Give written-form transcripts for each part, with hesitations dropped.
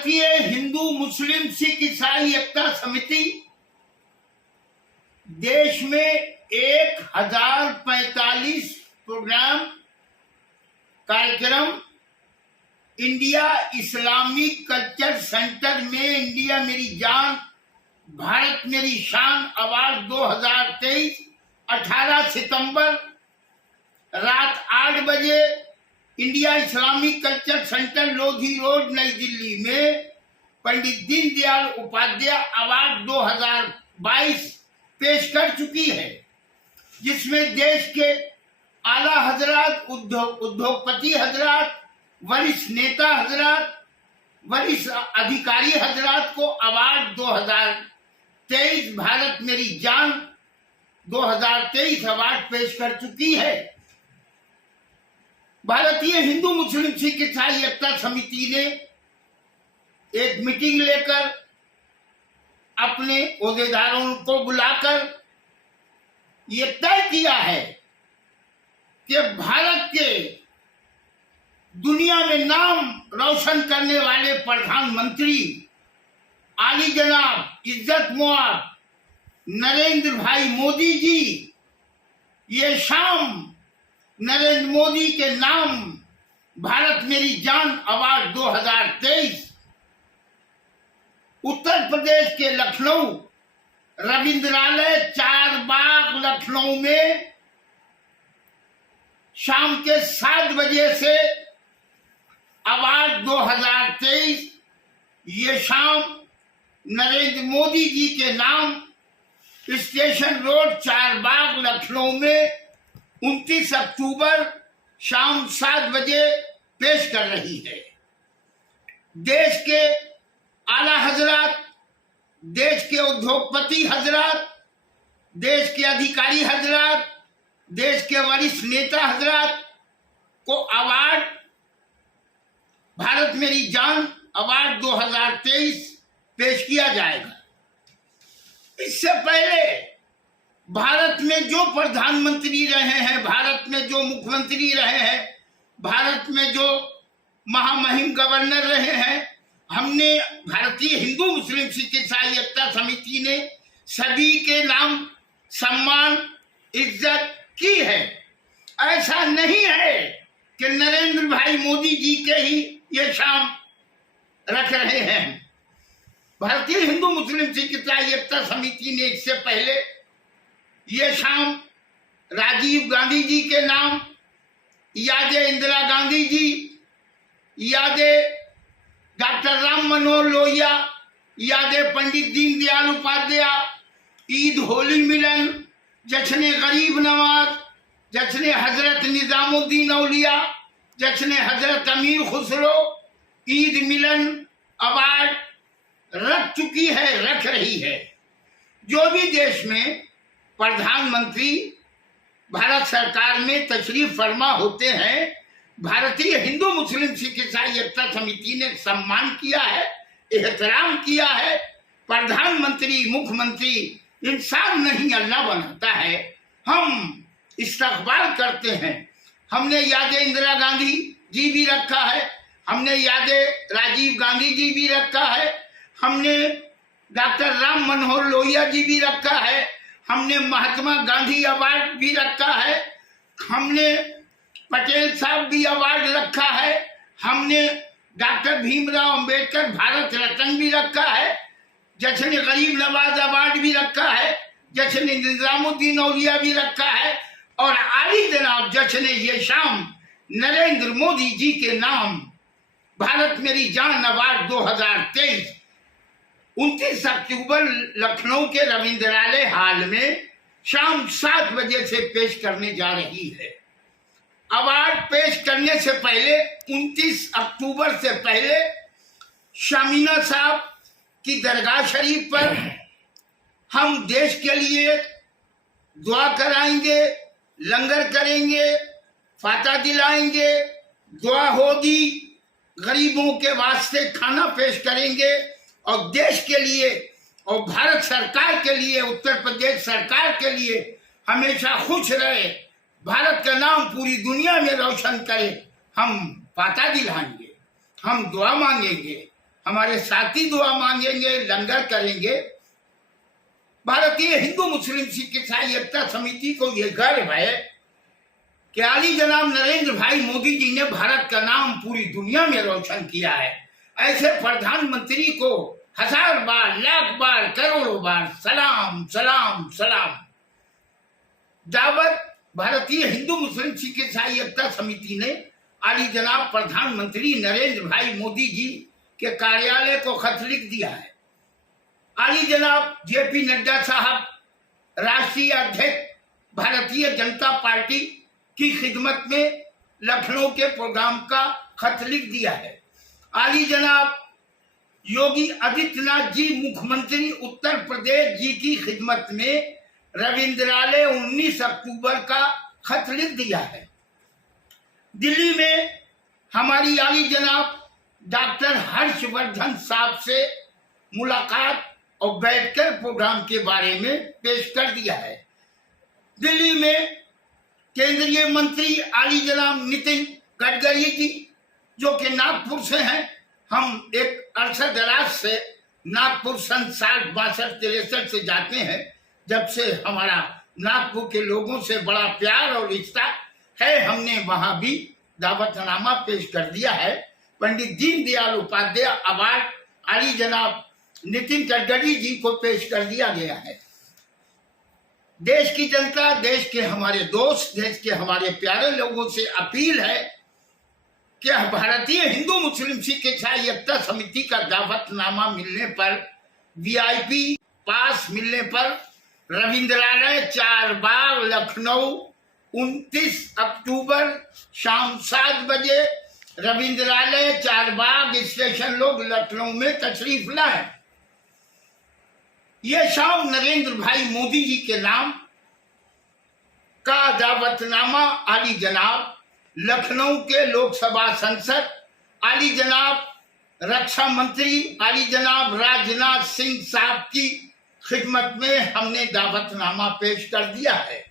भारतीय हिंदू मुस्लिम सिख ईसाई एकता समिति देश में 1045 प्रोग्राम कार्यक्रम इंडिया इस्लामिक कल्चर सेंटर में इंडिया मेरी जान भारत मेरी शान अवार्ड 2023 18 सितंबर रात 8 बजे India Islamic culture centre Lodhi road नई दिल्ली में पंडित दीनदयाल उपाध्याय अवार्ड 2022 पेश कर चुकी है, जिसमें देश के आला हजरात, उद्योगपति हजरात, वरिष्ठ नेता हजरात, वरिष्ठ अधिकारी हजरात को अवार्ड 2023 भारत मेरी जान 2023 अवार्ड पेश कर चुकी है। भारतीय हिंदू मुस्लिम सिख ईसाई एकता समिति ने एक मीटिंग लेकर अपने ओहदेदारों को बुलाकर ये तय किया है कि भारत के दुनिया में नाम रोशन करने वाले प्रधानमंत्री आली जनाब इज्जत मोआब नरेंद्र भाई मोदी जी ये शाम नरेंद्र मोदी के नाम भारत मेरी जान अवार्ड 2023 उत्तर प्रदेश के लखनऊ रविंद्रालय चार बाग लखनऊ में शाम के 7 बजे से अवार्ड 2023 ये शाम नरेंद्र मोदी जी के नाम स्टेशन रोड चार बाग लखनऊ में 29 अक्टूबर शाम 7 बजे पेश कर रही है। देश के आला हजरात, देश के उद्योगपति हजरात, देश के अधिकारी हजरात, देश के वरिष्ठ नेता हजरात को अवार्ड भारत मेरी जान अवार्ड 2023 पेश किया जाएगा। इससे पहले भारत में जो प्रधानमंत्री रहे हैं, भारत में जो मुख्यमंत्री रहे हैं, भारत में जो महामहिम गवर्नर रहे हैं, हमने भारतीय हिंदू मुस्लिम सिख ईसाई एकता समिति ने सभी के नाम सम्मान इज्जत की है। ऐसा नहीं है कि नरेंद्र भाई मोदी जी के ही ये शाम रख रहे हैं। भारतीय हिंदू मुस्लिम सिख ईसाई एकता समिति ने इससे पहले ये शाम राजीव गांधी जी के नाम, यादें इंदिरा गांधी जी, यादें डॉक्टर राम मनोहर लोहिया, यादें पंडित दीनदयाल उपाध्याय, ईद होली मिलन, जश्न गरीब नवाज, जश्न हजरत निजामुद्दीन औलिया, जश्न हजरत अमीर खुसरो, ईद मिलन अवार्ड रख चुकी है, रख रही है। जो भी देश में प्रधानमंत्री भारत सरकार में तशरीफ फरमा होते हैं, भारतीय हिंदू मुस्लिम सिख ईसाई एकता समिति ने सम्मान किया है, एहतराम किया है। प्रधानमंत्री मुख्यमंत्री इंसान नहीं अल्लाह बनाता है, हम इस्तकबाल करते हैं। हमने यादें इंदिरा गांधी जी भी रखा है, हमने यादें राजीव गांधी जी भी रखा है, हमने डॉक्टर राम मनोहर लोहिया जी भी रखा है, हमने महात्मा गांधी अवार्ड भी रखा है, हमने पटेल साहब भी अवार्ड रखा है, हमने डॉक्टर भीमराव अंबेडकर भारत रत्न भी रखा है, जश्न गरीब नवाज अवार्ड भी रखा है, जश्न निजामुद्दीन औलिया भी रखा है, और आली जनाब जश्न ये शाम नरेंद्र मोदी जी के नाम भारत मेरी जान अवार्ड 2023 29 अक्टूबर लखनऊ के रविंद्रालय हॉल में शाम 7 बजे से पेश करने जा रही है। अवार्ड पेश करने से पहले 29 अक्टूबर से पहले शामीना साहब की दरगाह शरीफ पर हम देश के लिए दुआ कराएंगे, लंगर करेंगे, फाता दिलाएंगे, दुआ होगी, गरीबों के वास्ते खाना पेश करेंगे और देश के लिए और भारत सरकार के लिए, उत्तर प्रदेश सरकार के लिए हमेशा खुश रहे, भारत का नाम पूरी दुनिया में रोशन करे। हम फाता दिलाएंगे, हम दुआ मांगेंगे, हमारे साथी दुआ मांगेंगे, लंगर करेंगे। भारतीय हिंदू मुस्लिम सिख ईसाई एकता समिति को यह गर्व है कि आली जनाब नरेंद्र भाई मोदी जी ने भारत का नाम पूरी दुनिया में रोशन किया है। ऐसे प्रधानमंत्री को 1000 बार, लाख बार, करोड़ों बार सलाम सलाम सलाम। दावत भारतीय हिंदू मुस्लिम सिख ईसाई एकता समिति ने आली जनाब प्रधानमंत्री नरेंद्र भाई मोदी जी के कार्यालय को खत लिख दिया है। आली जनाब जेपी नड्डा साहब, राष्ट्रीय अध्यक्ष भारतीय जनता पार्टी की खिदमत में लखनऊ के प्रोग्राम का खत लिख दिया है। आली जनाब योगी आदित्यनाथ जी मुख्यमंत्री उत्तर प्रदेश जी की खिदमत में रविंद्रालय 19 अक्टूबर का खत लिख दिया है। दिल्ली में हमारी आली जनाब डॉक्टर हर्षवर्धन साहब से मुलाकात और बैठकर प्रोग्राम के बारे में पेश कर दिया है। दिल्ली में केंद्रीय मंत्री आली जनाब नितिन गडकरी जी, जो कि नागपुर से हैं, हम एक अरसा दराज से नागपुर सन 62-63 से जाते हैं, जब से हमारा नागपुर के लोगों से बड़ा प्यार और रिश्ता है। हमने वहां भी दावतनामा पेश कर दिया है। पंडित दीनदयाल उपाध्याय अवार्ड आली जनाब नितिन गडकरी जी को पेश कर दिया गया है। देश की जनता, देश के हमारे दोस्त, देश के हमारे प्यारे लोगों से अपील है कि भारतीय हिंदू मुस्लिम सिख ईसाई एकता समिति का दावतनामा मिलने पर, वीआईपी पास मिलने पर रविंद्रालय 4 बाग लखनऊ 29 अक्टूबर शाम 7 बजे रविंद्रालय 4 बाग स्टेशन लोग लखनऊ में तशरीफ लाए। ये शाम नरेंद्र भाई मोदी जी के नाम का दावतनामा आली जनाब लखनऊ के लोकसभा सांसद, आली जनाब रक्षा मंत्री, आली जनाब राजनाथ सिंह साहब की खिदमत में हमने दावतनामा पेश कर दिया है।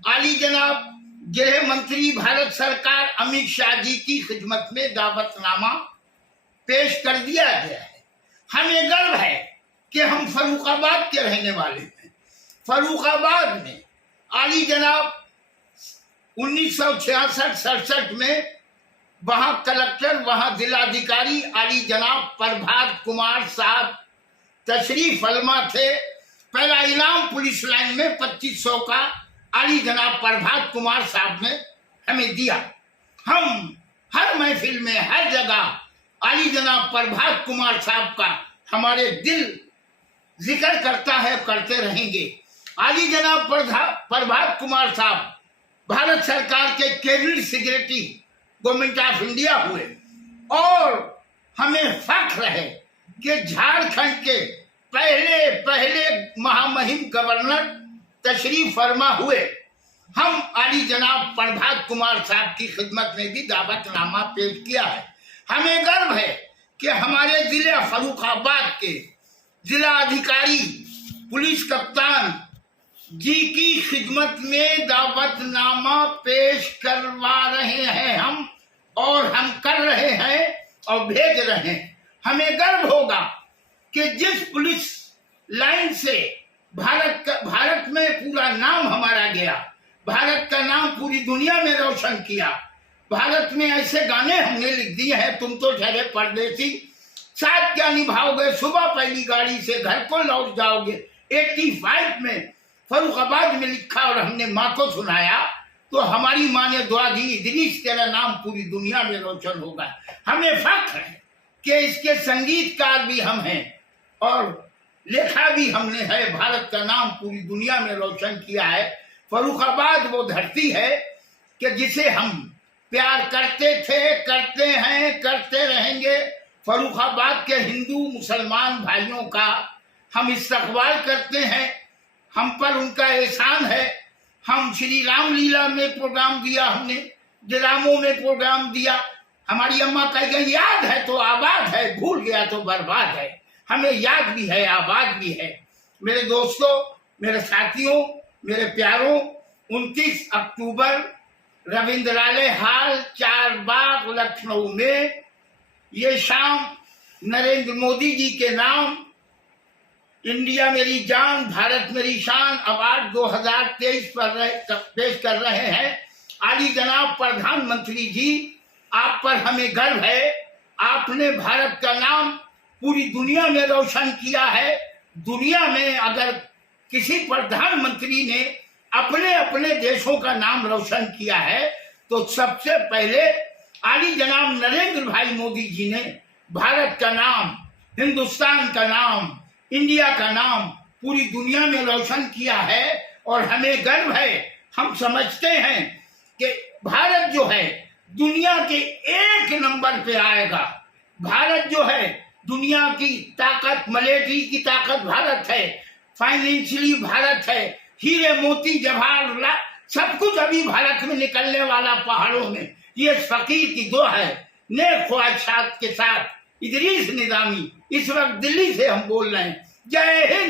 आली जनाब गृह मंत्री भारत सरकार अमित शाह जी की खिदमत में दावतनामा पेश कर दिया गया है। हमें गर्व है कि हम फर्रुखाबाद के रहने वाले हैं। फर्रुखाबाद में आली जनाब 1966-67 में वहां कलेक्टर, वहां जिलाधिकारी आली जनाब प्रभात कुमार साहब तशरीफ फरमा थे। पहला इनाम पुलिस लाइन में 2500 का आली जनाब प्रभात कुमार साहब ने हमें दिया। हम हर महफिल में, हर जगह आली जनाब प्रभात कुमार साहब का हमारे दिल जिक्र करता है, करते रहेंगे। आली जनाब प्रभात कुमार साहब भारत सरकार के cabinet secretary government of India हुए और हमें फख्र है कि झारखंड के पहले महामहिम गवर्नर तशरीफ फरमा हुए। हम आली जनाब प्रभात कुमार साहब की खिदमत में भी दावतनामा पेश किया है। हमें गर्व है कि हमारे जिले फर्रुखाबाद के जिला अधिकारी, पुलिस कप्तान जी की खिदमत में दावतनामा पेश करवा रहे हैं हम, और हम कर रहे हैं और भेज रहे हैं। हमें गर्व होगा कि जिस पुलिस लाइन से भारत में पूरा नाम हमारा गया, भारत का नाम पूरी दुनिया में रोशन किया। भारत में ऐसे गाने हमने लिख दिए हैं, तुम तो ठहरे परदेसी, साथ क्या निभाओगे, सुबह पहली गाड़ी से घर को लौट जाओगे। 85 में फर्रुखाबाद में लिखा और हमने माँ को सुनाया, तो हमारी माँ ने दुआ दी, इदरीस तेरा नाम पूरी दुनिया में रोशन होगा। हमें फख्र है कि इसके संगीतकार भी हम हैं और लेखा भी हमने है। भारत का नाम पूरी दुनिया में रोशन किया है। फर्रुखाबाद वो धरती है कि जिसे हम प्यार करते थे, करते हैं, करते रहेंगे। फर्रुखाबाद के हिंदू मुसलमान भाइयों का हम इस्तकबाल करते हैं, हम पर उनका एहसान है। हम श्री राम लीला में प्रोग्राम दिया, हमने ड्रामों में प्रोग्राम दिया। हमारी अम्मा कह गई याद है तो आबाद है, भूल गया तो बर्बाद है। हमें याद भी है, आबाद भी है। मेरे दोस्तों, मेरे साथियों, मेरे प्यारों, 29 अक्टूबर रविंद्रालय हाल 4 बाग लखनऊ में ये शाम नरेंद्र मोदी जी के नाम इंडिया मेरी जान भारत मेरी शान अवार्ड 2023 पर पेश कर रहे हैं। आली जनाब प्रधानमंत्री जी, आप पर हमें गर्व है। आपने भारत का नाम पूरी दुनिया में रोशन किया है। दुनिया में अगर किसी प्रधानमंत्री ने अपने अपने देशों का नाम रोशन किया है तो सबसे पहले आली जनाब नरेंद्र भाई मोदी जी ने भारत का नाम, हिंदुस्तान का नाम, इंडिया का नाम पूरी दुनिया में रोशन किया है और हमें गर्व है। हम समझते हैं कि भारत जो है दुनिया के 1 नंबर पे आएगा। भारत जो है दुनिया की ताकत, मिलिट्री की ताकत भारत है, फाइनेंशियली भारत है, हीरे मोती जवाहर सब कुछ अभी भारत में निकलने वाला पहाड़ों में। ये फकीर की दुआ है। नेक ख्वाहिशात के साथ इदरीस निजामी इस वक्त दिल्ली से हम बोल रहे हैं। जय हिंद।